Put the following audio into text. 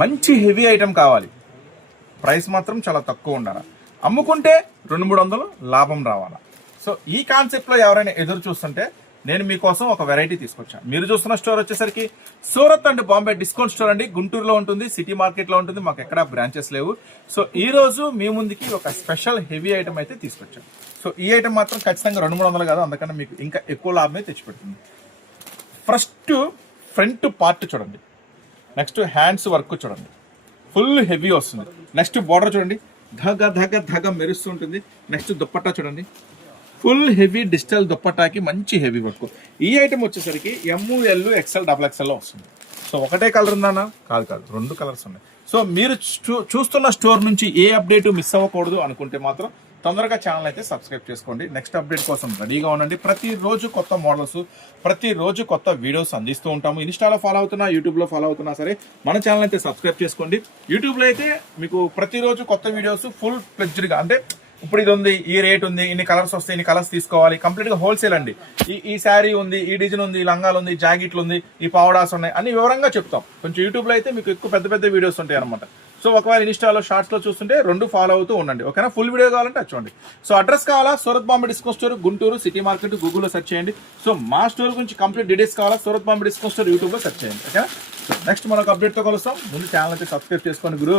మంచి heavy item కావాలి. Price మాత్రం చాలా తక్కువ ఉండాలి. అమ్ముకుంటే రెండు మూడు వందలు లాభం రావాలా. సో ఈ కాన్సెప్ట్లో ఎవరైనా ఎదురు చూస్తుంటే నేను మీకోసం ఒక వెరైటీ తీసుకొచ్చాను మీరు చూస్తున్న స్టోర్ వచ్చేసరికి Surat and Bombay discount store అండి. గుంటూరులో ఉంటుంది సిటీ మార్కెట్లో ఉంటుంది మాకు ఎక్కడ బ్రాంచెస్ లేవు. సో ఈ రోజు మీ ముందుకి ఒక స్పెషల్ హెవీ ఐటమ్ అయితే తీసుకొచ్చాను సో ఈ ఐటమ్ మాత్రం ఖచ్చితంగా రెండు మూడు వందలు కాదు అందుకని మీకు ఇంకా ఎక్కువ లాభమే తెచ్చిపెడుతుంది. ఫస్ట్ ఫ్రంట్ పార్ట్ చూడండి. నెక్స్ట్ హ్యాండ్స్ వర్క్ చూడండి. ఫుల్ హెవీ వస్తుంది. నెక్స్ట్ బార్డర్ చూడండి. ధగ ధగ ధగ మెరుస్తుంటుంది. నెక్స్ట్ దుప్పట్టా చూడండి. ఫుల్ హెవీ డిజిటల్ దుప్పట్టాకి మంచి హెవీ వర్క్. ఈ ఐటమ్ వచ్చేసరికి ఎంయూఎల్ ఎల్ ఎక్సెల్ డబల్ ఎక్సెల్లో వస్తుంది. సో ఒకటే కలర్ ఉందానా కాదు కాదు. రెండు కలర్స్ ఉన్నాయి. సో మీరు చూ- చూస్తున్న స్టోర్ నుంచి ఏ అప్డేట్ మిస్ అవ్వకూడదు అనుకుంటే మాత్రం తొందరగా ఛానల్ అయితే సబ్స్క్రైబ్ చేసుకోండి. నెక్స్ట్ అప్డేట్ కోసం రెడీగా ఉండండి. ప్రతిరోజు కొత్త మోడల్స్ ప్రతిరోజు కొత్త వీడియోస్ అందిస్తూ ఉంటాము. ఇన్స్టాలో ఫాలో అవుతున్నా యూట్యూబ్లో ఫాలో అవుతున్నా సరే మన ఛానల్ అయితే సబ్స్క్రైబ్ చేసుకోండి. యూట్యూబ్లో అయితే మీకు ప్రతిరోజు కొత్త వీడియోస్ ఫుల్ ప్లెజ్డ్గా అంటే ఇప్పుడు ఇది ఉంది ఈ రేట్ ఉంది ఇన్ని కలర్స్ వస్తాయి ఇన్ని కలర్స్ తీసుకోవాలి. కంప్లీట్గా హోల్సేల్ అండి. ఈ ఈ శారీ ఉంది ఈ డిజైన్ ఉంది ఈ లంగాలు ఉంది జాకెట్లు ఉంది ఈ పావడాస్ ఉన్నాయి అన్ని వివరంగా చెప్తాం. కొంచెం యూట్యూబ్లో అయితే మీకు ఎక్కువ పెద్ద పెద్ద వీడియోస్ ఉంటాయి అనమాట సో ఒకవేళ ఇన్స్టాలో షార్ట్స్లో చూస్తుంటే రెండు ఫాలో అవుతూ ఉండండి. ఓకేనా? ఫుల్ వీడియో కావాలంటే అది చూడండి. సో అడ్రస్ కావాలా? Surat Bombay discount store Guntur city market గూగుల్లో సెర్చ్ చేయండి. సో మా స్టోర్ గురించి కంప్లీట్ డీటెయిల్స్ కావాలా? సూరత్ బాంబే డిస్కౌంట్ స్టోర్ యూట్యూబ్లో సెర్చ్ చేయండి. ఓకేనా? నెక్స్ట్ మనకు అప్డేట్తో కలుస్తాం. ముందు ఛానల్ అయితే సబ్స్క్రైబ్ చేసుకోండి గురు.